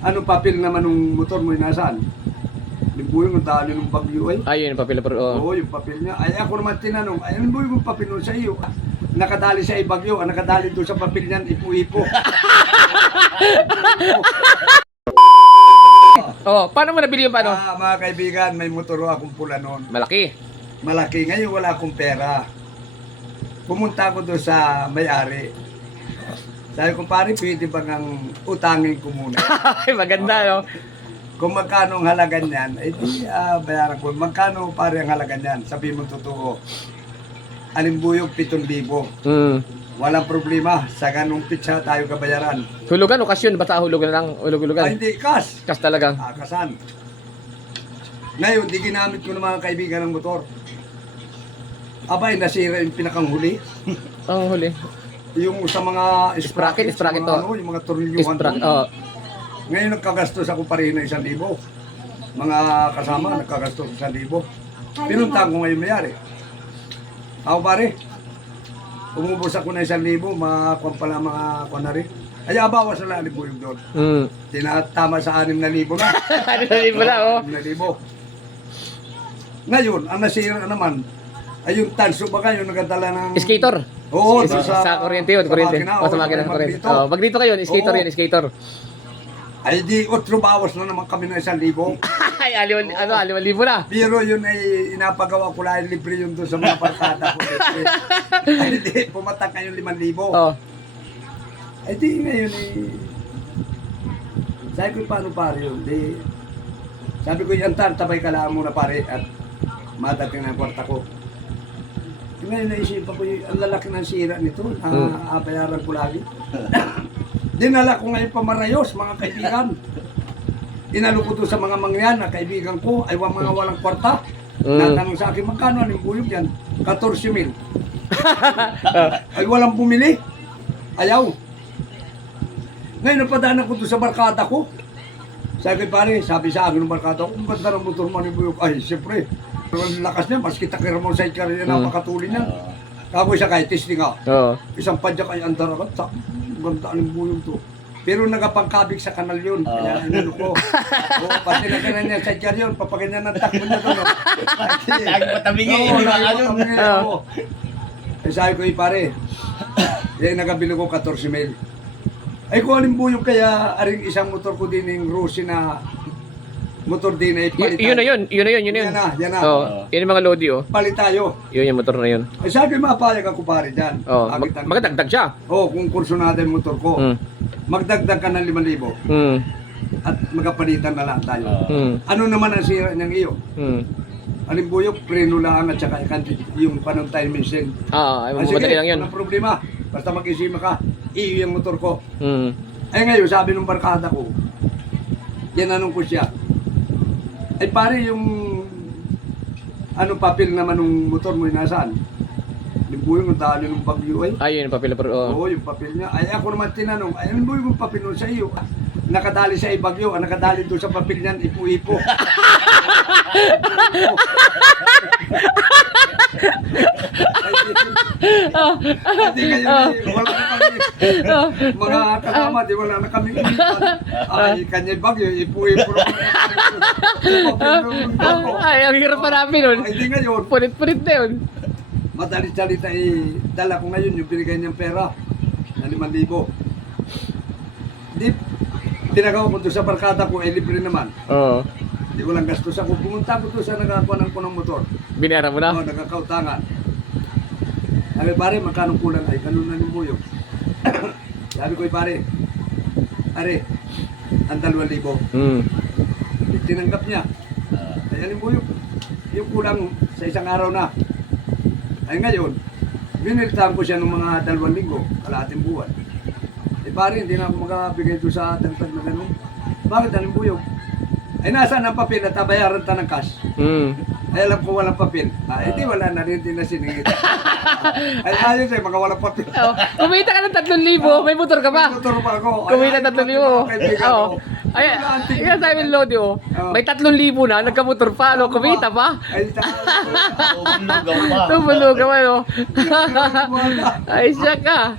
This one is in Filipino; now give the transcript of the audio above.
Ano papel naman ng motor mo nasaan? Limbo yung dali ng bagyo ay. Ayun yung papel pero Oo, yung papel niya. Ay ako naman tinanong, ay limbo yung papel nun sa iyo. Nakadali sa ibagyo, nakadali doon sa papel niyan, ipo-ipo. Oh, paano mo nabili yung paano? Mga kaibigan, may motor akong pula noon. Malaki. Malaki. Ngayon wala akong pera. Pumunta ako doon sa may-ari. Sabi ko, pare, pwede bang ang utangin ko muna? Ay, maganda, no? Kung magkano ang halaga niyan, eh di bayaran ko. Magkano pare ang halaga niyan? Sabi mo totoo. Alimbuyog 7,000. Walang problema. Sa ganung pitsa tayo kabayaran. Hulugan, okasyon. Basta hulugan lang. Hulugan. Ay, hindi, cash. Kas talaga. Kasan. Ngayon, di ginamit ko ng mga kaibigan ng motor. Abay, nasira yung pinakang huli. Ang huli. Yung sa mga Sprocket mga, to. yung mga tornilyuhan doon. Ngayon nagkagastos ako pa rin ng 1,000. Mga kasama nagkagastos ng 1,000. Pinuntang ko ngayon mayari. Ako pare, umubos ako ng 1,000, makakuha pala mga kuha na rin. Ay, bawas na lang yung doon. Tinatama sa 6,000 na. 6,000 na, oh. 6,000. Ngayon, ang nasira naman, ay yung tanso ba kayo nagadala ng... Skater. Oo, sa kuryente yun, kuryente. O, sa makina, sa kuryente. Oh, pag dito kayo, skater yun, skater. Ay di, 8 bawas na naman kami ng 1,000. Ay, 5,000 na. Pero yun ay inapagawa ko lang libre yun doon sa mga barkada ko. Ay di, pumatak ngayon 5,000. Oh. Ay di, ngayon eh. Sabi ko, paano pare yun? Di, sabi ko, yan tabay ka lang muna pare at madating na ang kwarta ko. Ngayon naisipan ko, ang lalaki ng sira nito, bayaran ko lagi. Dinala ko ngayon pamarayos, mga kaibigan. Inalo ko doon sa mga mangyan na kaibigan ko, ay mga walang kwarta. Natanong sa akin, magkano ang buyog yan? 14,000. Ay walang bumili. Ayaw. Ngayon napadaan ako doon sa barkada ko. Sabi pare, sabi sa akin ng barkada ko, kung ganda ng motor mo ni buyog, ay siyempre, ang lakas niya, mas kita kira mo sa ikar niya, napakatulin niya. Kagoy siya kahit testing nga. Isang padyak ay andar agad. Ganda ng buyog to. Pero nagapangkabig sa kanal yun. Kaya inano ko. Pati na ganyan niya sa ikar yun. Papaganyan ng takbo niya doon. Lagi patabingi. Eh sabi ko, pare, nagabili ko 14,000. Ay kung anong buyog kaya aring isang motor ko din yung Rossi na motor din ay palit tayo. Yun na yun. Yan na. Oh, yun yung mga lodi, oh. Palit tayo. Yun yung motor na yun. Ay sabi ko, mapayag ako pare dyan. Oh, magdagdag siya. Kung kursunada yung motor ko, magdagdag ka ng 5,000 at magkapalitan na lang tayo. Ano naman ang sira ng iyo? Alimbuyok, preno lang at saka yung panong time machine. Ay madali lang yun. Walang problema. Basta mag-isima ka, iyo yung motor ko. Ay ngayon, sabi ng barkada ko, ginanong ko siya. Ay pare, yung papel naman ng motor mo nasaan? Limbo yung dali ng bagyo ay. Ayun yung papel pero Oo, yung papel niya. Ay ako naman tinanong, ay limbo yung papel nun sa iyo. Nakadali sa ibagyo, nakadali doon sa papel niyan, ipo-ipo. Hindi ngayon, wala na kami. Mga kasama, di wala na kami. Ay, kanya bagyo, ipo-ipo. Ay, ang hirap marami nun. Hindi ngayon. Punit-punit na yun. Madali-salita dala ko ngayon yung binigay niyang pera na 5,000. Di, tinagawa ko doon sa barkada ko, libre naman. Oo. Di walang gastos ako. Pumunta ko doon sa nagkakuanan ko ng motor. Binara mo na? Oo, nagkakautangan. Sabi, pare, magkano kulang? Ay, ganun na yung buyog. Sabi ko, pare, ang 2,000. Tinanggap niya. Ay, yung buyog. Yung kulang sa isang araw na. Ay, ngayon, biniltahan ko siya ng mga 2 linggo, kalahating buwan. Pare, hindi na ako makabigay doon sa tagtag na gano'n. Bakit? Anong buyog? Ay, nasaan ang papel at bayaran ta ng cash? Ay, alam ko walang papel. Hindi, wala na rin, hindi na siningit. Ay, ayos mga walang papel. Kumita ka ng 3,000, may motor ka pa. May motor pa ako. Kumita 3,000. Oo. Ay, ikaw sa amin, Lodi, oh. May 3,000 na, nagkamotor pa, ano, kumita pa. Ay, saka. Tumulugaw pa. Tumulugaw, ano. Ay, siya ka.